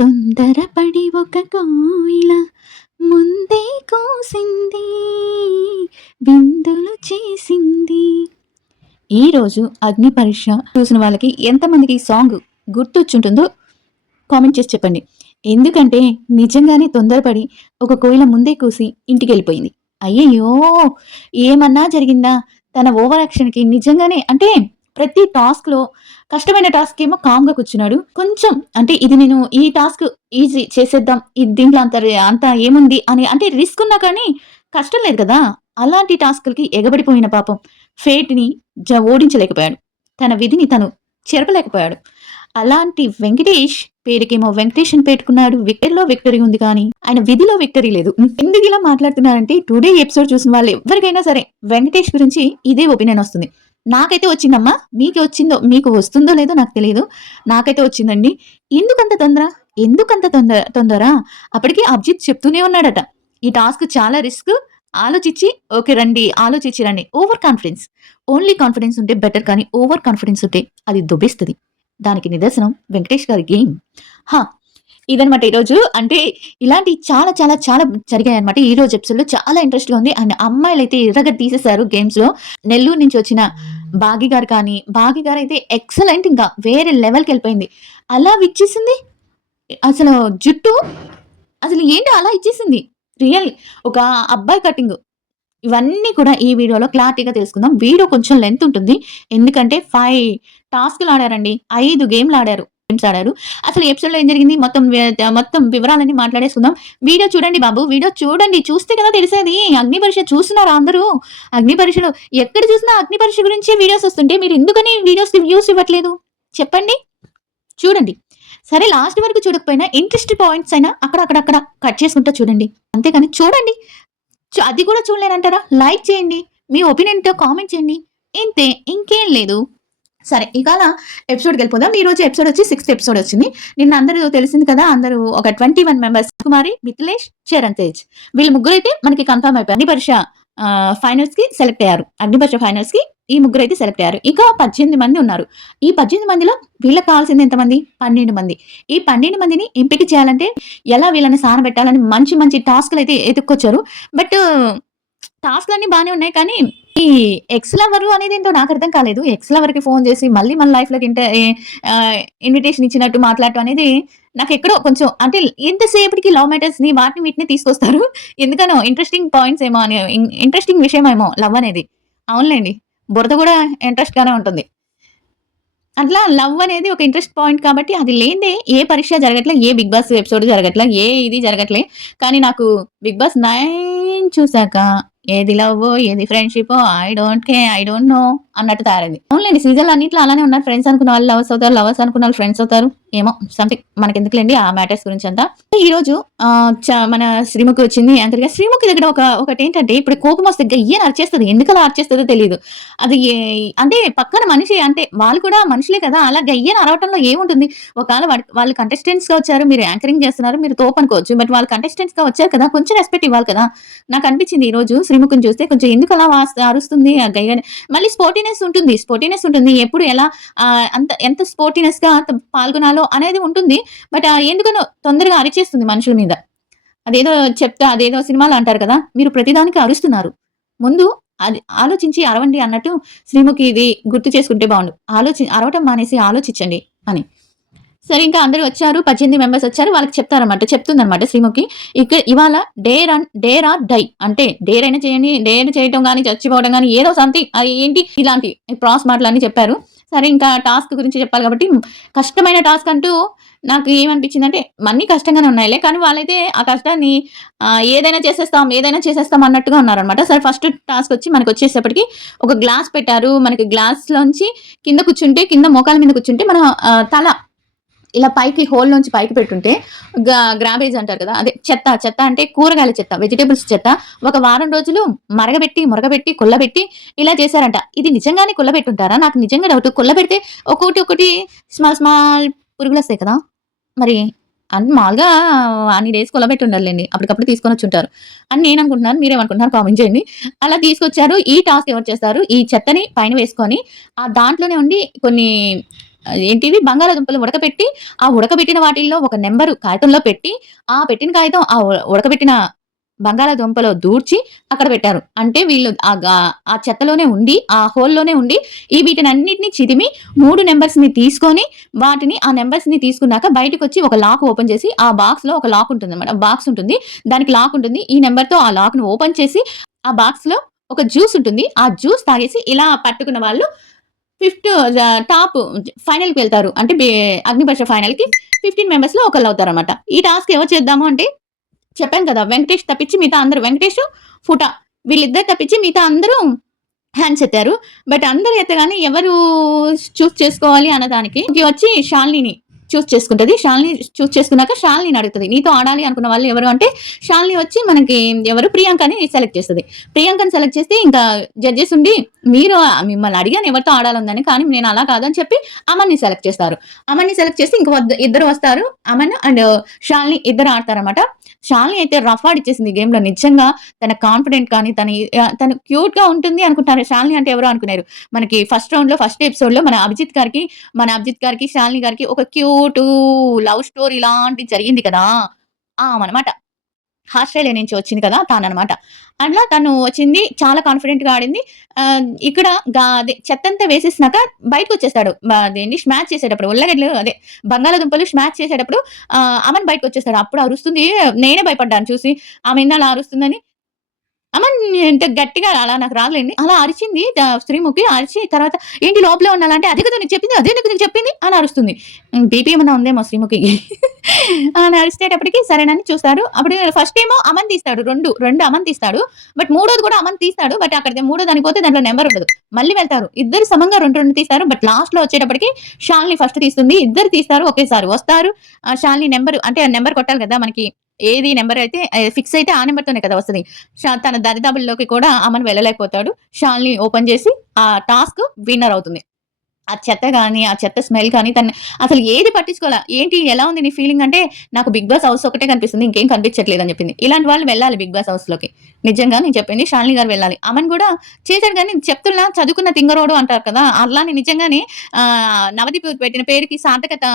తొందరపడి ఒక కోయిల ముందే కూసింది, విందులు చేసింది. ఈరోజు అగ్ని పరీక్ష చూసిన వాళ్ళకి ఎంతమందికి ఈ సాంగ్ గుర్తొచ్చుంటుందో కామెంట్ చేసి చెప్పండి. ఎందుకంటే నిజంగానే తొందరపడి ఒక కోయిల ముందే కూసి ఇంటికి వెళ్ళిపోయింది. అయ్యయ్యో, ఏమన్నా జరిగిందా? తన ఓవర్ యాక్షన్కి నిజంగానే అంటే ప్రతి టాస్క్లో కష్టమైన టాస్క్ ఏమో కామ్గా కూర్చున్నాడు. కొంచెం అంటే ఇది నేను ఈ టాస్క్ ఈజీ చేసేద్దాం, ఇది దీంట్లో అంత అంత ఏముంది అని అంటే రిస్క్ ఉన్నా కానీ కష్టం లేదు కదా. అలాంటి టాస్క్లకి ఎగబడిపోయిన పాపం ఫేట్ని ఓడించలేకపోయాడు. తన విధిని తను చెరపలేకపోయాడు. అలాంటి వెంకటేష్ పేరుకేమో వెంకటేష్ అని పెట్టుకున్నాడు. విక్టరీలో విక్టరీ ఉంది కానీ ఆయన విధిలో విక్టరీ లేదు. ఎందుకు ఇలా మాట్లాడుతున్నారంటే టుడే ఎపిసోడ్ చూసిన వాళ్ళు ఎవరికైనా సరే వెంకటేష్ గురించి ఇదే ఒపీనియన్ వస్తుంది. నాకైతే వచ్చిందమ్మా, మీకు వచ్చిందో మీకు వస్తుందో లేదో నాకు తెలియదు. నాకైతే వచ్చిందండి. ఎందుకంత తొందర, ఎందుకంత తొందర? అప్పటికి అభిజిత్ చెప్తూనే ఉన్నాడట, ఈ టాస్క్ చాలా రిస్క్, ఆలోచించి ఓకే రండి, ఆలోచించి రండి. ఓవర్ కాన్ఫిడెన్స్, ఓన్లీ కాన్ఫిడెన్స్ ఉంటే బెటర్, కానీ ఓవర్ కాన్ఫిడెన్స్ ఉంటే అది దొబ్బేస్తుంది. దానికి నిదర్శనం వెంకటేష్ గారి గేమ్. హా, ఇదనమాట ఈరోజు. అంటే ఇలాంటి చాలా చాలా చాలా జరిగాయి అనమాట. ఈ రోజు ఎపిసోడ్ లో చాలా ఇంట్రెస్ట్ గా ఉంది. అండ్ అమ్మాయిలు అయితే ఎర్రగా తీసేశారు గేమ్స్ లో. నెల్లూరు నుంచి వచ్చిన భాగి గారు కానీ, భాగి గారు అయితే ఎక్సలెంట్, ఇంకా వేరే లెవెల్కి వెళ్ళిపోయింది. అలా ఇచ్చేసింది అసలు జుట్టు, అసలు ఏంటి అలా ఇచ్చేసింది. రియల్ ఒక అబ్బాయి కటింగ్. ఇవన్నీ కూడా ఈ వీడియోలో క్లారిటీగా తెలుసుకుందాం. వీడియో కొంచెం లెంత్ ఉంటుంది, ఎందుకంటే 5 టాస్క్లు ఆడారండి, 5 గేమ్లు ఆడారు. అసలు ఎపిసోడ్లో ఏం జరిగింది మొత్తం వివరాలన్నీ మాట్లాడేసుకుందాం. వీడియో చూడండి బాబు, వీడియో చూడండి, చూస్తే కదా తెలిసేది. అగ్ని పరీక్ష చూస్తున్నారా అందరూ? అగ్ని పరీక్షలో ఎక్కడ చూసినా అగ్ని పరీక్ష గురించి వీడియోస్ వస్తుంటే మీరు ఎందుకని వీడియోస్ వ్యూస్ ఇవ్వట్లేదు చెప్పండి? చూడండి. సరే, లాస్ట్ వరకు చూడకపోయినా ఇంట్రెస్ట్ పాయింట్స్ అయినా అక్కడ కట్ చేసుకుంటా చూడండి. అంతేగాని చూడండి, అది కూడా చూడలేనంటారా? లైక్ చేయండి, మీ ఒపీనియన్తో కామెంట్ చేయండి, ఇంతే, ఇంకేం లేదు. సరే, ఇవాళ ఎపిసోడ్కి వెళ్ళిపోదాం. ఈ రోజు ఎపిసోడ్ వచ్చి 6th ఎపిసోడ్ వచ్చింది. నిన్న అందరూ తెలిసింది కదా, అందరూ ఒక 21 మెంబర్స్, కుమారి, మిథిలేష్, చరణ్ తేజ్, వీళ్ళు ముగ్గురు అయితే మనకి కన్ఫర్మ్ అయిపోయారు. అగ్ని పరీక్ష ఫైనల్స్ కి సెలెక్ట్ అయ్యారు. అగ్ని పరీక్ష ఫైనల్స్ కి ఈ ముగ్గురు అయితే సెలెక్ట్ అయ్యారు. ఇక 18 మంది ఉన్నారు. ఈ 18 మందిలో వీళ్ళకి కావాల్సింది ఎంతమంది? 12 మంది. ఈ 12 మందిని ఎంపిక చేయాలంటే ఎలా వీళ్ళని సానబెట్టాలని మంచి మంచి టాస్క్లు అయితే ఎత్తుక్కొచ్చారు. బట్ టాస్క్లన్నీ బానే ఉన్నాయి, కానీ ఈ ఎక్స్ లవర్ అనేది ఏంటో నాకు అర్థం కాలేదు. ఎక్స్ లవర్ కి ఫోన్ చేసి మళ్ళీ మన లైఫ్ లోకి ఇన్విటేషన్ ఇచ్చినట్టు మాట్లాడటం అనేది నాకు ఎక్కడో కొంచెం అంటే ఎంతసేపటికి లవ్ మ్యాటర్స్ ని వాటిని వీటిని తీసుకొస్తారు. ఎందుకనో ఇంట్రెస్టింగ్ పాయింట్స్ ఏమో అని, ఇంట్రెస్టింగ్ విషయం ఏమో లవ్ అనేది. అవునులేండి, బురద కూడా ఇంట్రెస్ట్ గానే ఉంటుంది. అట్లా లవ్ అనేది ఒక ఇంట్రెస్ట్ పాయింట్ కాబట్టి అది లేదే ఏ పరీక్ష జరగట్లే, ఏ బిగ్ బాస్ ఎపిసోడ్ జరగట్లే, ఏ ఇది జరగట్లే. కానీ నాకు బిగ్ బాస్ 9 చూసాక ఏది లవ్ ఏది friendship I don't care, I don't know అన్నట్టు తయారైంది. అవునులేండి, సీజన్లు అన్నింటిలో అలానే ఉన్నారు. ఫ్రెండ్స్ అనుకున్న వాళ్ళు లవర్స్ అవుతారు, లవర్స్ అనుకున్న వాళ్ళు ఫ్రెండ్స్ అవుతారు. ఏమో సంథింగ్ మనకి ఎందుకులేండి ఆ మ్యాటర్స్ గురించి అంతా. ఈ రోజు మన శ్రీముఖి వచ్చింది యాంకర్ గా. శ్రీముఖి దగ్గర ఒకటి ఏంటంటే, ఇప్పుడు కోపం వస్తే గయ్యని అరిచేస్తుంది. ఎందుకు అలా అరిచేస్తుందో తెలియదు. అది అంటే పక్కన మనిషి అంటే వాళ్ళు కూడా మనుషులే కదా, అలా గయ్యని అరవటంలో ఏముంటుంది? ఒకవేళ వాళ్ళు కంటెస్టెంట్స్ గా వచ్చారు, మీరు యాంకరింగ్ చేస్తున్నారు, మీరు తోపు అనుకోవచ్చు. బట్ వాళ్ళు కంటెస్టెంట్స్ గా వచ్చారు కదా, కొంచెం రెస్పెక్ట్ ఇవ్వాలి కదా. నాకు అనిపించింది ఈ రోజు శ్రీముఖిని చూస్తే కొంచెం ఎందుకు అలా అరుస్తుంది ఆ గయ్యని. మళ్ళీ స్పోర్టీనెస్ ఉంటుంది, ఎప్పుడు ఎలా అంత ఎంత స్పోర్టీనెస్ గా పాల్గొనాలో అనేది ఉంటుంది. బట్ ఎందుకనో తొందరగా అరిచేస్తుంది మనుషుల మీద. అదేదో సినిమాలో అంటారు కదా, మీరు ప్రతిదానికి అరుస్తున్నారు, ముందు అది ఆలోచించి అరవండి అన్నట్టు శ్రీముఖి ఇది గుర్తు చేసుకుంటే బాగుండు. అరవటం మానేసి ఆలోచించండి అని. సరే, ఇంకా అందరూ వచ్చారు, 18 మెంబర్స్ వచ్చారు. వాళ్ళకి చెప్తుందన్నమాట శ్రీముఖి. ఇవాళ డేర్ ఆర్ డై అంటే డేర్ అయినా చేయండి, డేర్ చేయటం కానీ చచ్చిపోవడం కానీ ఏదో సంథింగ్ ఏంటి ఇలాంటి ప్రాస్ మాటలు అన్ని చెప్పారు. సరే, ఇంకా టాస్క్ గురించి చెప్పాలి కాబట్టి కష్టమైన టాస్క్ అంటూ నాకు ఏమనిపించిందంటే అన్నీ కష్టంగానే ఉన్నాయిలే, కానీ వాళ్ళైతే ఆ కష్టాన్ని ఏదైనా చేసేస్తాం అన్నట్టుగా ఉన్నారనమాట. సరే, ఫస్ట్ టాస్క్ వచ్చి మనకు వచ్చేసేపటికి ఒక గ్లాస్ పెట్టారు. మనకి గ్లాస్ లోంచి కింద కూర్చుంటే, కింద మోకాల మీద కూర్చుంటే మన తల ఇలా పైకి హోల్ నుంచి పైకి పెట్టుంటే గ్రాబేజ్ అంటారు కదా, అదే చెత్త అంటే కూరగాయల చెత్త, వెజిటేబుల్స్ చెత్త ఒక వారం రోజులు మురగబెట్టి కుళ్ళబెట్టి ఇలా చేశారంట. ఇది నిజంగానే కుళ్ళబెట్టుంటారా? నాకు నిజంగా డౌట్. కుళ్ళబెడితే ఒకటి స్మాల్ పురుగులు వస్తాయి కదా, మరి అని మామూలుగా అన్ని డేస్ కుళ్ళబెట్టి ఉండాలండి, అప్పటికప్పుడు తీసుకొని వచ్చి ఉంటారు అని నేను అనుకుంటున్నాను. మీరేమనుకుంటున్నారు కామెంట్ చేయండి. అలా తీసుకొచ్చారు. ఈ టాస్క్ ఎవరు చేస్తారు? ఈ చెత్తని పైన వేసుకొని ఆ దాంట్లోనే ఉండి కొన్ని ఏంటివి బంగాళాదుంపలు ఉడకబెట్టి, ఆ ఉడకబెట్టిన వాటిల్లో ఒక నంబరు కాగితంలో పెట్టి, ఆ పెట్టిన కాగితం ఆ ఉడకబెట్టిన బంగాళాదుంపలో దూర్చి అక్కడ పెట్టారు. అంటే వీళ్ళు ఆ చెత్తలోనే ఉండి, ఆ హోల్‌లోనే ఉండి వీటినన్నిటిని చిదిమి 3 నంబర్స్‌ని తీసుకొని, వాటిని ఆ నంబర్స్‌ని తీసుకున్నాక బయటకొచ్చి ఒక లాక్ ఓపెన్ చేసి, ఆ బాక్స్‌లో ఒక లాక్ ఉంటుందన్నమాట. బాక్స్ ఉంటుంది. దానికి లాక్ ఉంటుంది. ఈ నంబర్‌తో ఆ లాక్‌ని ఓపెన్ చేసి, ఆ బాక్స్‌లో ఒక జ్యూస్ ఉంటుంది. ఆ జ్యూస్ తాగేసి ఇలా పట్టుకున్న వాళ్ళు ఫిఫ్త్ టాప్ ఫైనల్‌కి వెళ్తారు. అంటే అగ్నిపరీక్ష ఫైనల్‌కి 15 మెంబర్స్‌లో ఒకళ్ళవుతారన్నమాట. ఈ టాస్క్ ఎవరు చేద్దాము అంటే చెప్పాను కదా! వెంకటేష్ తప్పించి మిగతా అందరూ వెంకటేషు, ఫుటా వీళ్ళిద్దరు తప్పించి మిగతా అందరూ హ్యాండ్స్ ఎత్తారు. బట్ అందరూ ఎత్తగానే ఎవరు చూజ్ చేసుకోవాలి అన్నదానికి వచ్చి శాలినిని చూజ్ చేసుకుంటది. శాలిని చూజ్ చేసుకున్నాక శాలినిని అడుగుతది. నీతో ఆడాలి అనుకున్న వాళ్ళు ఎవరు అంటే శాలిని వచ్చి మనకి ఎవరు ప్రియాంకని సెలెక్ట్ చేస్తది. ప్రియాంకని సెలెక్ట్ చేస్తే ఇంకా జడ్జెస్ ఉండి మీరు మిమ్మల్ని అడిగాను ఎవరితో ఆడాలుందని. కానీ నేను అలా కాదని చెప్పి అమన్‌ని సెలెక్ట్ చేస్తారు. అమన్‌ని సెలెక్ట్ చేస్తే ఇంక ఇద్దరు వస్తారు. అమన్ అండ్ శాలిని ఇద్దరు ఆడతారన్నమాట. శాలిని అయితే రఫ్ ఆడిచ్చేసింది ఈ గేమ్‌లో నిజంగా. తన కాన్ఫిడెంట్ కానీ తను క్యూట్‌గా ఉంటుంది అనుకుంటారు. శాలిని అంటే ఎవరో అనుకున్నారు. మనకి ఫస్ట్ రౌండ్‌లో ఫస్ట్ ఎపిసోడ్‌లో మన అభిజిత్ గారికి, శాలిని గారికి ఒక క్యూటు లవ్ స్టోరీ లాంటిది జరిగింది కదా! ఆమనమాట. ఆస్ట్రేలియా నుంచి వచ్చింది కదా! తాననమాట. అట్లా తను వచ్చింది. చాలా కాన్ఫిడెంట్‌గా ఆడింది. ఇక్కడ అదే చెత్తంతా వేసేసినాక బయటకొచ్చేస్తాడు. అదేంటి స్మాష్ చేసేటప్పుడు ఉల్లగడ్డలు అదే బంగాళాదుంపలు స్మాష్ చేసేటప్పుడు అమన్ బయటకొచ్చేస్తాడు. అప్పుడు అరుస్తుంది. నేనే భయపడ్డాను చూసి. ఆమె ఏంది అలా అరుస్తుందని. అమన్ ఎంత గట్టిగా అలా నాకు రాదులెండి. అలా అరిచింది శ్రీముఖి. అరిచి తర్వాత ఏంటి లోపలే ఉన్నాలా అంటే, "అదే కదా నీకు చెప్పింది. అదే నీకు నేను చెప్పింది" అని అరుస్తుంది. బీపీ ఏమన్నా ఉందేమో శ్రీముఖికి. అని అరిచేటప్పటికి సరేనని చూస్తారు. అప్పుడు ఫస్ట్ ఏమో అమన్ తీస్తాడు. 2 అమన్ తీస్తాడు. బట్ మూడోది కూడా అమన్ తీస్తాడు. బట్ అక్కడ మూడో దానికి పోతే దాంట్లో నంబర్ ఉండదు. మళ్ళీ వెళ్తారు. ఇద్దరు సమంగా 2 తీస్తారు. బట్ లాస్ట్‌లో వచ్చేటప్పటికి శాలిని ఫస్ట్ తీస్తుంది. ఇద్దరు తీస్తారు ఒకేసారి. వస్తారు. శాలిని నంబర్ అంటే నంబర్ కొట్టాలి కదా! మనకి ఏది నంబర్ అయితే ఫిక్స్ అయితే ఆ నంబర్‌తోనే కదా వస్తది. తన దరిదాపుల్లోకి కూడా అమన్ వెళ్ళలేకపోతాడు. శాలిని ఓపెన్ చేసి ఆ టాస్క్ విన్నర్ అవుతుంది. ఆ చెత్త గాని, ఆ చెత్త స్మెల్ కానీ తను అసలు ఏది పట్టించుకోలా. ఏంటి ఎలా ఉంది నీ ఫీలింగ్ అంటే, నాకు 'బిగ్ బాస్' హౌస్ ఒకటే కనిపిస్తుంది. ఇంకేం కనిపించట్లేదు అని చెప్పింది. ఇలాంటి వాళ్ళు వెళ్ళాలి 'బిగ్ బాస్' హౌస్‌లోకి. నిజంగా నేను చెప్పింది శాలిని గారు వెళ్ళాలి. అమన్ కూడా చేశాడు గానీ చెప్తున్నా చదువుకున్న తింగరోడు అంటారు కదా! అలానే నిజంగానే నవదీప్ పెట్టిన పేరుకి సార్థకత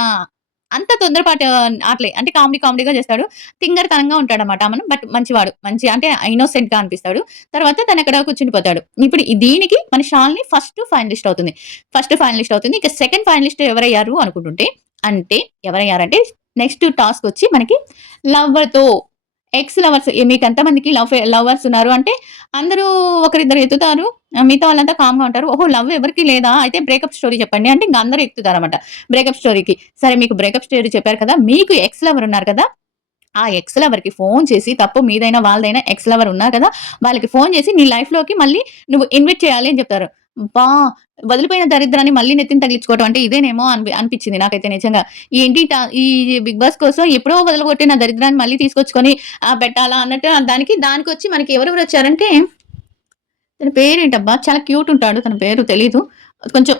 అంత తొందరపాటు అట్లే అంటే కామెడీగా చేస్తాడు. తింగరతనంగా ఉంటాడన్నమాట అమన్. బట్ మంచివాడు. మంచి అంటే ఇన్నోసెంట్‌గా అనిపిస్తాడు. తర్వాత తనక్కడ కూర్చుండిపోతాడు. ఇప్పుడు దీనికి మన శాలిని ఫస్ట్ ఫైనలిస్ట్ అవుతుంది. ఇక సెకండ్ ఫైనలిస్ట్ ఎవరయ్యారు అనుకుంటుంటే, అంటే ఎవరయ్యారంటే నెక్స్ట్ టాస్క్ వచ్చి మనకి లవ్వర్‌తో ఎక్స్ లవర్స్ మీకు ఎంతమందికి లవర్స్ ఉన్నారు అంటే అందరూ ఒకరిద్దరు ఎత్తుతారు. మిగతా వాళ్ళంతా కామ్‌గా ఉంటారు. ఓహో! లవ్ ఎవరికీ లేదా? అయితే బ్రేకప్ స్టోరీ చెప్పండి అంటే ఇంక అందరూ ఎక్కుతారన్నమాట. బ్రేకప్ స్టోరీకి. సరే మీకు బ్రేకప్ స్టోరీ చెప్పారు కదా! మీకు ఎక్స్ లవర్ ఉన్నారు కదా! ఆ ఎక్స్ లవర్‌కి ఫోను చేసి తప్పు మీదైనా, వాళ్ళదైనా ఎక్స్ లవర్ ఉన్నారు కదా! వాళ్ళకి ఫోను చేసి నీ లైఫ్‌లోకి మళ్ళీ నువ్వు ఇన్వైట్ చేయాలి అని చెప్తారు. అబ్బా! వదిలిపోయిన దరిద్రాన్ని మళ్ళీ నెత్తిన తగిలించుకోవటం అంటే ఇదేనేమో అనిపించింది నాకైతే నిజంగా. ఏంటి ఈ బిగ్ బాస్ కోసం ఎప్పుడో వదలగొట్టిన దరిద్రాన్ని మళ్ళీ తీసుకొచ్చుకొని పెట్టాలా అన్నట్టు దానికొచ్చి మనకి ఎవరెవరొచ్చారంటే తన పేరేంటబ్బా! చాలా క్యూట్ ఉంటాడు. తన పేరు తెలీదు. కొంచెం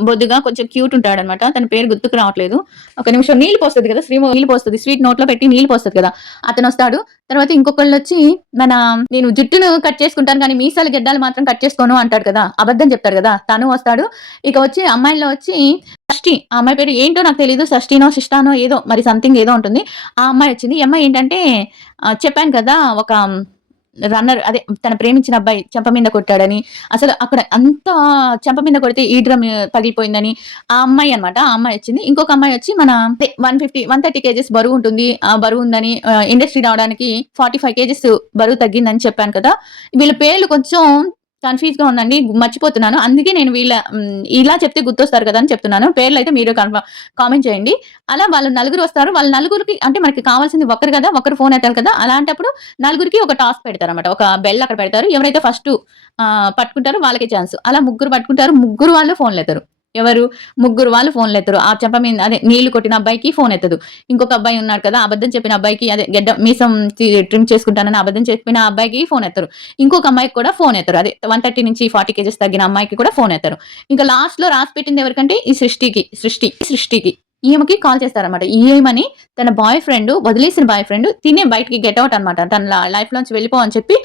బొద్దుగా కొంచెం క్యూట్ ఉంటాడనమాట. తన పేరు గుర్తుకు రావట్లేదు. ఒక నిమిషం నీళ్లు పోస్తది కదా! నీళ్లు పోస్తది. స్వీట్ నోట్‌లో పెట్టి నీళ్లు పోస్తది కదా! అతనొస్తాడు. తర్వాత ఇంకొకళ్ళొచ్చి మన నేను జుట్టును కట్ చేసుకుంటాను గానీ మీసాలు, గెడ్డాలు మాత్రం కట్ చేసుకోను అంటాడు కదా! అబద్ధం చెప్తాడు కదా! తను వస్తాడు. ఇక వచ్చి అమ్మాయిల్లో వచ్చి షష్ఠి. ఆ అమ్మాయి పేరు ఏంటో నాకు తెలీదు. షష్ఠినో, శిష్టానో ఏదో మరి సంథింగ్ ఏదో ఉంటుంది. ఆ అమ్మాయి వచ్చింది. ఈ అమ్మాయి ఏంటంటే చెప్పాను కదా! ఒక రన్నర్ అదే తను ప్రేమించిన అబ్బాయి చెంప మీద కొట్టాడని, అసలు అక్కడ అంతా చెంప మీద కొడితే ఈ డ్రమ్ పగిలిపోయిందని, ఆ అమ్మాయి అన్నమాట. ఆ అమ్మాయి వచ్చింది. ఇంకొక అమ్మాయి వచ్చి మన అదే 130 కేజెస్ బరువుంటుంది. బరువుందని ఇండస్ట్రీ రావడానికి 45 కేజెస్ బరువు తగ్గిందని చెప్పాను కదా! వీళ్ళ పేర్లు కొంచెం కన్‌ఫ్యూజ్‌గా ఉందండి. మర్చిపోతున్నాను. అందుకే నేను ఇలా చెప్తే గుర్తొస్తారు కదా! అని చెప్తున్నాను. పేర్లయితే మీరు కామెంట్ చేయండి. అలా వాళ్ళు నలుగురు వస్తారు. వాళ్ళ నలుగురికి అంటే మనకి కావాల్సింది ఒకరు కదా! ఒకరు ఫోన్ ఎత్తాలి కదా! అలాంటప్పుడు నలుగురికి ఒక టాస్క్ పెడతారన్నమాట. ఒక బెల్ అక్కడ పెడతారు. ఎవరైతే ఫస్ట్ పట్టుకుంటారో వాళ్ళకే ఛాన్స్. అలా ముగ్గురు పట్టుకుంటారు. ముగ్గురు వాళ్ళు ఫోన్‌లెత్తరు. ఎవరు? ముగ్గురు వాళ్ళు ఫోన్‌లెత్తరు. ఆ చెంప మీద అదే నీళ్లు కొట్టిన అబ్బాయికి ఫోన్ ఎత్తదు. ఇంకొక అబ్బాయి ఉన్నాడు కదా! అబద్ధం చెప్పిన అబ్బాయికి అదే మీసం ట్రిమ్ చేసుకుంటానని అబద్ధం చెప్పిన అబ్బాయికి ఫోన్ ఎత్తరు. ఇంకొక అమ్మాయికి కూడా ఫోన్ ఎత్తరు. అదే 130 నుంచి 40 కేజెస్ తగ్గిన అమ్మాయికి కూడా ఫోన్ ఎత్తరు. ఇంకా లాస్ట్‌లో రాసి పెట్టింది ఎవరికంటే ఈ సృష్టికి. ఈమెకి కాల్ చేస్తారన్నమాట. ఈమెని తన వదిలేసిన బాయ్ ఫ్రెండ్ తినే బయటికి గెట్ ఔట్ అన్నమాట. తన లైఫ్‌లోంచి వెళ్ళిపో అని చెప్పి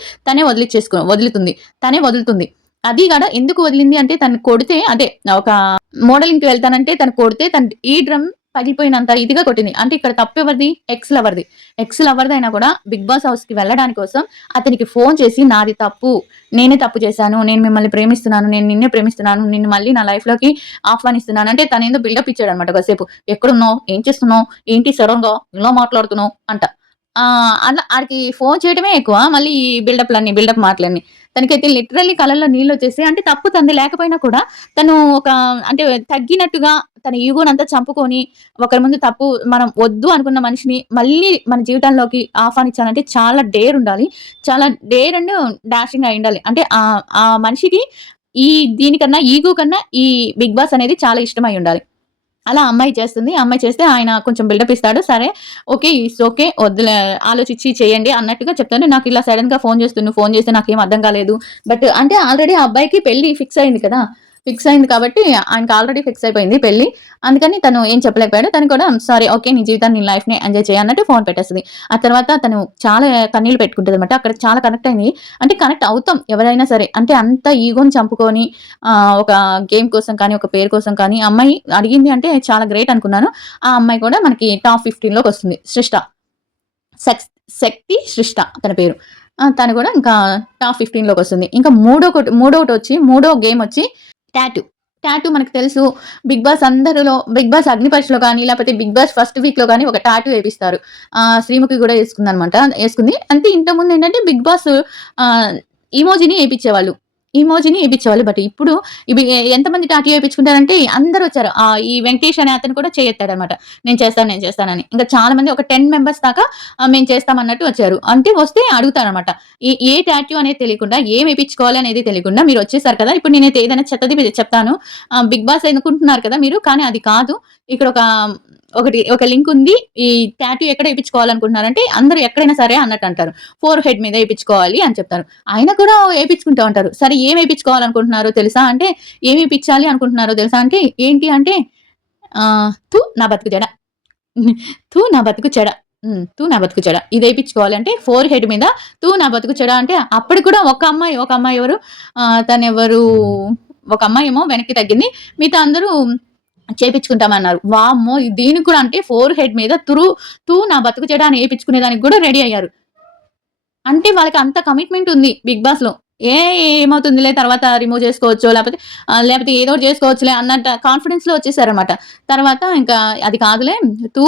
వదులుతుంది. తనే వదులుతుంది. అది గాడ ఎందుకు వదిలింది అంటే తను కొడితే అదే ఒక మోడలింగ్‌కి వెళ్తానంటే తను కొడితే తన ఈ డ్రమ్ పగిలిపోయినంత ఇదిగా కొట్టింది. అంటే ఇక్కడ తప్పెవరిది? ఎక్స్ లవర్‌ది. ఎక్స్ లవర్‌దయినా కూడా 'బిగ్ బాస్' హౌస్‌కి వెళ్ళడానికి కోసం అతనికి ఫోను చేసి నాది తప్పు. నేనే తప్పు చేశాను. నేను మిమ్మల్ని ప్రేమిస్తున్నాను. నేను నిన్నే ప్రేమిస్తున్నాను. నిన్ను మళ్ళీ నా లైఫ్‌లోకి ఆహ్వానిస్తున్నాను అంటే తనేందో బిల్డప్ ఇచ్చాడన్నమాట కాసేపు. ఎక్కడున్నావు? ఏం చేస్తున్నావు? ఏంటి సడెన్‌గా ఇలా మాట్లాడుతున్నావు అంట. అలా ఆడికి ఫోను చేయడమే ఎక్కువ. మళ్ళీ ఈ బిల్డప్ మాటలన్నీ. తనకైతే లిటరల్లీ కళ్ళల్లో నీళ్లొచ్చేసాయి. అంటే తప్పు తనది లేకపోయినా కూడా తను ఒక అంటే తగ్గినట్టుగా తన ఈగోనంతా చంపుకొని ఒకరి ముందు తప్పు మనం వద్దు అనుకున్న మనిషిని మళ్ళీ మన జీవితంలోకి ఆహ్వానించాలంటే చాలా డేర్ ఉండాలి. చాలా డేర్ అండ్ డాషింగ్ అయ్యుండాలి. అంటే ఆ మనిషికి ఈ దీనికన్నా ఈగో కన్నా ఈ 'బిగ్ బాస్' అనేది చాలా ఇష్టమై ఉండాలి. అలా అమ్మాయి చేస్తుంది. ఆ అమ్మాయి చేస్తే ఆయన కొంచెం బిల్డప్ ఇస్తాడు. సరే ఓకే. It's okay. వద్దులే ఆలోచించి చేయండి అన్నట్టుగా చెప్తాను. నాకు ఇలా సడెన్‌గా ఫోను చేస్తున్నావు. నువ్వు ఫోను చేస్తే నాకేం అర్థం కాలేదు. బట్ అంటే ఆల్రెడీ ఆ అబ్బాయికి పెళ్లి ఫిక్స్ అయింది కదా! ఫిక్స్ అయింది కాబట్టి ఆయనకి ఆల్రెడీ ఫిక్స్ అయిపోయింది పెళ్లి. అందుకని తను ఏం చెప్పలేకపోయాడు. తను కూడా సరే ఓకే. నీ జీవితాన్ని, నీ లైఫ్‌ని ఎంజాయ్ చెయ్యి అన్నట్టు ఫోను పెట్టేస్తది. ఆ తర్వాత తను చాలా కన్నీళ్లు పెట్టుకుంటదనమాట. అక్కడ చాలా కనెక్ట్ అయింది. అంటే కనెక్ట్ అవుతాం ఎవరైనా సరే. అంటే అంత ఈగోని చంపుకొని ఒక గేమ్ కోసం కానీ, ఒక పేరు కోసం కానీ, ఆ అమ్మాయి అడిగింది అంటే చాలా గ్రేట్ అనుకున్నాను. ఆ అమ్మాయి కూడా మనకి టాప్ 15 లోకొస్తుంది. సృష్ట. సెక్స్ శక్తి సృష్ట తన పేరు. తను కూడా ఇంకా టాప్ 15 లోకొస్తుంది. ఇంకా మూడో గేమొచ్చి టాటూ. టాటూ మనకు తెలుసు 'బిగ్ బాస్' అగ్ని పరీక్షలో గాని, లేపోతే 'బిగ్ బాస్' ఫస్ట్ వీక్‌లో గాని ఒక టాటూ ఏపిస్తారు. శ్రీముఖి గూడా యేసుకుందనమాట. యేసుకుంది. అంటే ఇంతకుముందేంటంటే 'బిగ్ బాస్' ఆహ్, ఇమోజిని ఏపిచ్చేవాళ్ళు. ఇమోజిని ఏపిచ్చేవాళ్ళు. బట్ ఇప్పుడు ఎంతమంది టాటూ ఏపిచ్చుకుంటారంటే అందరొచ్చారు. ఈ వెంకటేష్ అనే అతను కూడా చేయెత్తాడనమాట. నేను చేస్తానని. ఇంకా చాలా మంది ఒక 10 మెంబర్స్ దాకా మేము చేస్తామన్నట్టు వచ్చారు. అంటే వస్తే అడుగుతారనమాట. ఏ టాటూ అనేది తెలియకుండా, ఏం ఏపిచ్చుకోవాలి అనేది తెలియకుండా మీరొచ్చేసారు కదా! ఇప్పుడు నేనైతే ఏదైనా చెత్తది చెప్తాను. 'బిగ్ బాస్' అనుకుంటున్నారు కదా మీరు. కానీ అది కాదు. ఇక్కడ ఒక లింక్ ఉంది. ఈ టాటూ ఎక్కడ ఏపిచ్చుకోవాలనుకుంటున్నారంటే అందరూ ఎక్కడైనా సరే అన్నట్టంటారు. ఫోర్ హెడ్ మీద ఏపిచ్చుకోవాలి అని చెప్తారు. ఆయన కూడా ఏపిచ్చుకుంటా ఉంటారు. సరే ఏం ఏపిచ్చుకోవాలనుకుంటున్నారో తెలుసా అంటే, ఏం ఏపిచ్చాలి అనుకుంటున్నారో తెలుసా అంటే, ఏంటి అంటే థు నా బతుకు జడ. థూ నా బతుకు చెడ. థూ నా బతుకు చెడ. ఇదేపిచ్చుకోవాలి అంటే ఫోర్ హెడ్ మీద థూ నా బతుకు చెడ అంటే అప్పటికి కూడా ఒక అమ్మాయి ఎవరు తనెవరు ఒక అమ్మాయేమో వెనక్కి తగ్గింది. మిగతా అందరూ చేపిచ్చుకుంటామన్నారు. వామ్మో! దీనికి కూడా అంటే ఫోర్ హెడ్ మీద థూ నా బతుకు చెడ అని ఏపిచ్చుకునే దానికి కూడా రెడీ అయ్యారు. అంటే వాళ్ళకి అంత కమిట్మెంట్ ఉంది 'బిగ్ బాస్‌లో'. ఏమవుతుందిలే తర్వాత రిమూవ్ చేసుకోవచ్చో లేపోతే ఏదో ఒకటి చేసుకోవచ్చులే అన్నంత కాన్ఫిడెన్స్‌లో వచ్చేసారన్నమాట. తర్వాత ఇంకా అది కాదులే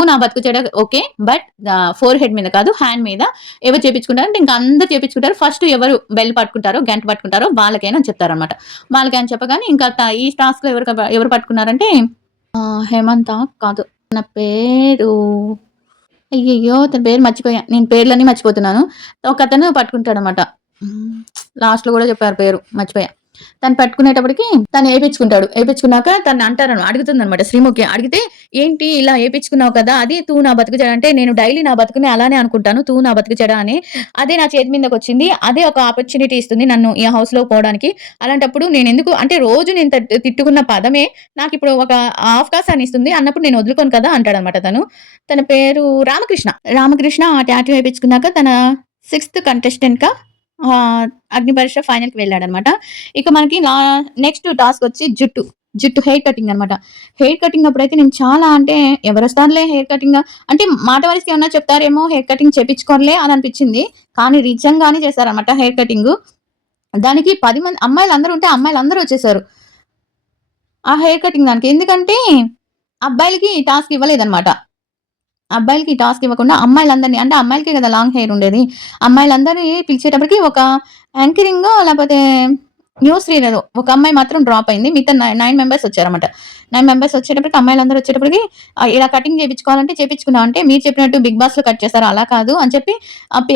నా బతుకు చెడ ఓకే. బట్ ఫోర్ హెడ్ మీద కాదు హ్యాండ్ మీద ఎవరు చేపించుకుంటారంటే ఇంక అందరూ చేపించుకుంటారు. ఫస్ట్ ఎవరు బెల్ పట్టుకుంటారో, గంట పట్టుకుంటారో వాళ్ళకేనని అని చెప్తారన్నమాట. వాళ్ళకని చెప్పగానే ఇంకా ఈ టాస్క్‌లో ఎవరు పట్టుకున్నారంటే హేమంత కాదు. తన పేరు అయ్యయ్యో! తన పేరు మర్చిపోయా. నేను పేర్లన్నీ మర్చిపోతున్నాను. ఒకతను పట్టుకుంటాడనమాట. లాస్ట్‌లో గూడా చెప్పారు పేరు. మర్చిపోయా. తను పట్టుకునేటప్పటికి తను ఏపిచ్చుకుంటాడు. ఏపిచ్చుకున్నాక తనని అడుగుతుందనమాట శ్రీముఖి. అడిగితే, "ఏంటి ఇలా ఏపిచ్చుకున్నావు కదా! అది తూ నా బతుకు చెడ" అంటే, "నేను డైలీ నా బతుకుని అలానే అనుకుంటాను. తూ నా బతుకు చెడ అని. అదే నా చేతి మీదకొచ్చింది. అదే ఒక ఆపర్చునిటీ ఇస్తుంది నన్ను ఈ హౌస్‌లోకి పోవడానికి. అలాంటప్పుడు నేనెందుకు అంటే రోజు నేను తిట్టుకున్న పదమే నాకిప్పుడు ఒక అవకాశాన్ని ఇస్తుంది. అన్నప్పుడు నేను వదులుకోను కదా!" అంటాడనమాట తను. తన పేరు రామకృష్ణ. రామకృష్ణ ఆ టాటూ ఏపిచ్చుకున్నాక తన సిక్స్త్ కంటెస్టెంట్‌గా అగ్ని పరీక్ష ఫైనల్‌కి వెళ్ళాడనమాట. ఇక మనకి నెక్స్ట్ టాస్కొచ్చి జుట్టు హెయిర్ కటింగ్ అనమాట. హెయిర్ కటింగ్ అప్పుడైతే నేను చాలా అంటే ఎవరొస్తారులే హెయిర్ కటింగ్ అంటే మాట వరసకి ఏమన్నా చెప్తారేమో హెయిర్ కటింగ్ చేపించుకోనులే అని అనిపించింది. కానీ నిజంగానే చేశారన్నమాట హెయిర్ కటింగు. దానికి 10 మంది అమ్మాయిలందరూ ఉంటే అమ్మాయిలందరూ వచ్చేసారు. ఆ హెయిర్ కటింగ్ దానికి. ఎందుకంటే అబ్బాయిలకి టాస్క్ ఇవ్వలేదన్నమాట. అబ్బాయిలకి టాస్క్ ఇవ్వకుండా అమ్మాయిలందరిని అంటే అమ్మాయిలకే కదా లాంగ్ హెయిర్ ఉండేది. అమ్మాయిలందరిని పిలిచేటప్పటికి ఒక యాంకరింగో లేపోతే న్యూస్ రీడరో ఒక అమ్మాయి మాత్రం డ్రాప్ అయింది. మిగతా 9 మెంబర్స్ వచ్చారన్నమాట. 9 మెంబర్స్ వచ్చేటప్పటికి అమ్మాయిలందరూ వచ్చేటప్పటికి ఇలా కటింగ్ చేపించుకోవాలంటే చేపించుకుందాం అంటే మీరు చెప్పినట్టు 'బిగ్ బాస్‌లో' కట్ చేస్తారు అలా కాదు అని చెప్పి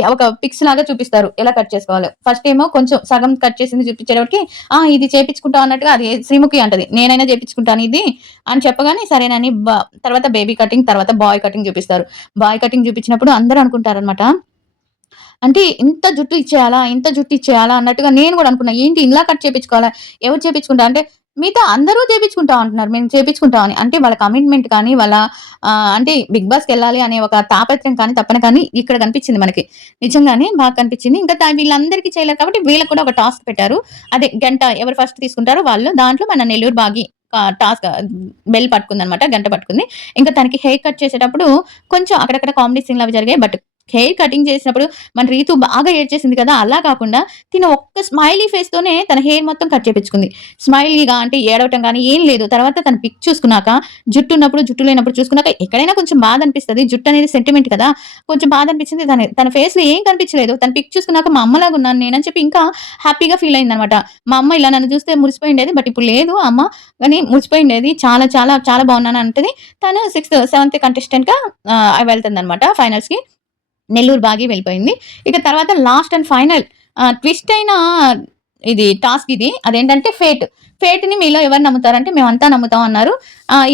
ఒక పిక్స్ లాగా చూపిస్తారు. ఎలా కట్ చేసుకోవాలో. ఫస్ట్ ఏమో కొంచెం సగం కట్ చేసింది చూపించేటప్పటికి ఇది చేపించుకుంటాం అన్నట్టుగా అది శ్రీముఖి అంటది. నేనైనా చేపించుకుంటాను ఇది అని చెప్పగానే సరేనని తర్వాత బేబీ కటింగ్, తర్వాత బాయ్ కటింగ్ చూపిస్తారు. బాయ్ కటింగ్ చూపించినప్పుడు అందరూ అనుకుంటారనమాట. అంటే ఇంత జుట్టు ఇచ్చేయాలా అన్నట్టుగా నేను గూడా అనుకున్నా. ఏంటి ఇలా కట్ చేపించుకోవాలా? ఎవరు చేపించుకుంటారు? అంటే మిగతా అందరూ చేపించుకుంటాం అంటున్నారు. మేము చేపించుకుంటాం అని. అంటే వాళ్ళ కమిట్మెంట్ కానీ, వాళ్ళ అంటే 'బిగ్ బాస్'కెళ్ళాలి అనే ఒక తాపత్రయం కానీ, తపన కానీ ఇక్కడ కనిపించింది మనకి. నిజంగానే బాగా కనిపించింది. ఇంకా వీళ్ళందరికీ చేయలేరు కాబట్టి వీళ్ళకి కూడా ఒక టాస్క్ పెట్టారు. అదే గంట ఎవరు ఫస్ట్ తీసుకుంటారో వాళ్ళు. దాంట్లో మన నెల్లూరు భాగి టాస్క్ బెల్ పట్టుకుందనమాట. గంట పట్టుకుంది. ఇంకా తనకి హెయిర్ కట్ చేసేటప్పుడు కొంచెం అక్కడక్కడ కామెడీ సీన్‌లు అవి జరిగాయి. బట్ హెయిర్ కటింగ్ చేసినప్పుడు మన రీతు బాగా ఏడ్చేసింది కదా! అలా కాకుండా తిను ఒక్క స్మైలీ ఫేస్‌తోనే తన హెయిర్ మొత్తం కట్ చేపించుకుంది. స్మైలీగా అంటే ఏడవటం గాని ఏం లేదు. తర్వాత తన పిక్ చూసుకున్నాక జుట్టు ఉన్నప్పుడు, జుట్టు లేనప్పుడు చూసుకున్నాక ఎక్కడైనా కొంచెం బాధ అనిపిస్తది. జుట్టు అనేది సెంటిమెంట్ కదా! కొంచెం బాధ అనిపించింది. తన ఫేస్‌లో ఏం కనిపించలేదు. తన పిక్ చూసుకున్నాక మా అమ్మలాగా ఉన్నాను నేనని చెప్పి ఇంకా హ్యాపీగా ఫీల్ అయిందనమాట. మా అమ్మ ఇలా నన్ను చూస్తే మురిసిపోయిండేది. బట్ ఇప్పుడు లేదు అమ్మ గాని మురిసిపోయిండేది. చాలా చాలా చాలా బాగున్నాను అంటది. తను సెవెంత్ కంటెస్టెంట్‌గా వెళ్తుందనమాట ఫైనల్స్‌కి. నెల్లూరు బాగి వెళ్ళిపోయింది. ఇక తర్వాత లాస్ట్ అండ్ ఫైనల్ ట్విస్ట్ అయిన ఇది టాస్క్ ఇది. అదేంటంటే ఫేట్‌ని మీలో ఎవరు నమ్ముతారంటే మేమంతా నమ్ముతాం అన్నారు.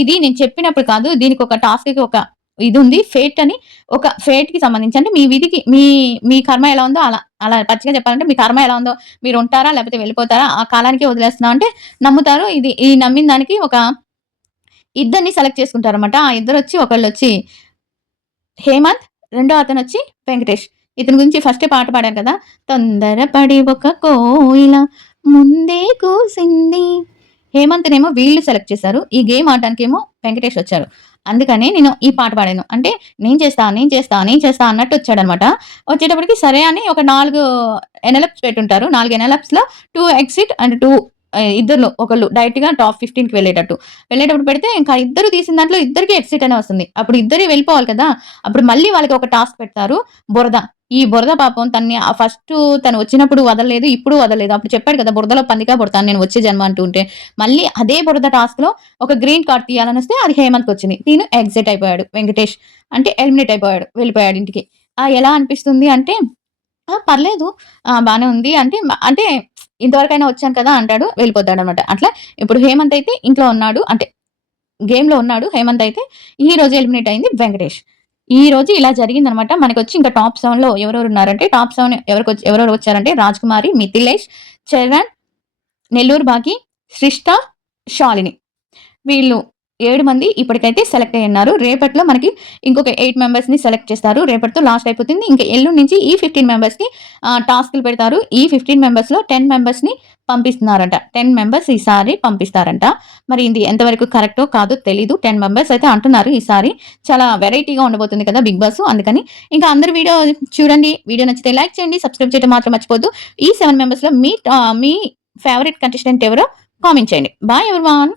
ఇది నేను చెప్పినప్పుడు కాదు. దీనికి ఒక టాస్క్‌కి ఒక ఇదుంది. ఫేట్ అని ఒక ఫేట్‌కి సంబంధించి అంటే మీ విధికి మీ కర్మ ఎలా ఉందో అలా పచ్చిగా చెప్పాలంటే మీ కర్మ ఎలా ఉందో మీరు ఉంటారా? లేకపోతే వెళ్ళిపోతారా? ఆ కాలానికే వదిలేస్తున్నాం అంటే నమ్ముతారు. ఈ నమ్మిన దానికి ఒక ఇద్దరిని సెలెక్ట్ చేసుకుంటారన్నమాట. ఆ ఇద్దరొచ్చి ఒకళ్ళొచ్చి హేమంత్, రెండో అతనొచ్చి వెంకటేష్. ఇతని గురించి ఫస్టే పాట పాడారు కదా! తొందరపడి ఒక కోయిల ముందే కూసింది. హేమంత్‌నేమో వీళ్ళు సెలెక్ట్ చేశారు. ఈ గేమ్ ఆడడానికేమో వెంకటేష్ వచ్చారు. అందుకనే నేను ఈ పాట పాడాను. అంటే నేను చేస్తా అన్నట్టొచ్చాడనమాట. వచ్చేటప్పటికి సరే అని ఒక 4 ఎనలప్స్ పెట్టుంటారు. 4 ఎనలప్స్‌లో 2 ఎగ్జిట్ అండ్ 2 ఇద్దరిలో ఒకళ్ళు డైరెక్ట్‌గా టాప్ 15కి వెళ్ళేటట్టు. వెళ్ళేటప్పుడు పెడితే ఇంకా ఇద్దరు తీసిన దాంట్లో ఇద్దరికీ ఎగ్జిట్ అనే వస్తుంది. అప్పుడు ఇద్దరే వెళ్ళిపోవాలి కదా! అప్పుడు మళ్ళీ వాళ్ళకి ఒక టాస్క్ పెడతారు. బురద. ఈ బురద పాపం తనని తను వచ్చినప్పుడు వదలలేదు. ఇప్పుడు వదలలేదు. అప్పుడు చెప్పాడు కదా! బురదలో పందిగా పుడతాను నేను వచ్చే జన్మ అంటూ ఉంటే. మళ్ళీ అదే బురద టాస్క్‌లో ఒక గ్రీన్ కార్డ్ తీయాలనొస్తే అది హేమంత్‌కొచ్చింది. తిను ఎగ్జిట్ అయిపోయాడు. వెంకటేష్ అంటే ఎలిమినేట్ అయిపోయాడు. వెళ్ళిపోయాడు ఇంటికి. ఎలా అనిపిస్తుంది అంటే పర్లేదు. బానే ఉంది. అంటే ఇంతవరకైనా వచ్చాను కదా! అంటాడు. వెళ్ళిపోతాడనమాట. అట్లా ఇప్పుడు హేమంత్ అయితే ఇంట్లో ఉన్నాడు. అంటే గేమ్‌లో ఉన్నాడు. హేమంత్ అయితే ఈరోజు ఎలిమినేట్ అయింది వెంకటేష్. ఈరోజు ఇలా జరిగిందనమాట. మనకొచ్చి ఇంకా టాప్ 7లో ఎవరెవరున్నారంటే టాప్ 7 ఎవరెవరు వచ్చారంటే రాజ్‌కుమారి, మిథిలేష్, చరణ్, నెల్లూరు బాకి, సృష్ట, శాలిని. వీళ్ళు 7 మంది ఇప్పటికైతే సెలెక్ట్ అయ్యున్నారు. రేపట్లో మనకి ఇంకొక 8 మెంబర్స్‌ని సెలెక్ట్ చేస్తారు. రేపటితో లాస్ట్ అయిపోతుంది. ఇంక ఎల్లుండి నుంచి ఈ 15 మెంబర్స్‌కి టాస్క్‌లు పెడతారు. ఈ 15 మెంబర్స్‌లో 10 మెంబర్స్‌ని పంపిస్తున్నారంట. 10 మెంబర్స్ ఈసారి పంపిస్తారంట. మరి ఇది ఎంతవరకు కరెక్టో కాదో తెలీదు. 10 మెంబర్స్ అయితే అంటున్నారు ఈసారి. చాలా వెరైటీగా ఉండబోతుంది కదా! Bigg Boss. అందుకని ఇంకా అందరూ వీడియో చూడండి. వీడియో నచ్చితే లైక్ చేయండి. సబ్స్క్రైబ్ చేయడం మాత్రం మర్చిపోవద్దు. ఈ 7 మెంబర్స్‌లో మీ ఫేవరెట్ కంటెస్టెంట్ ఎవరో కామెంట్ చేయండి. Bye everyone.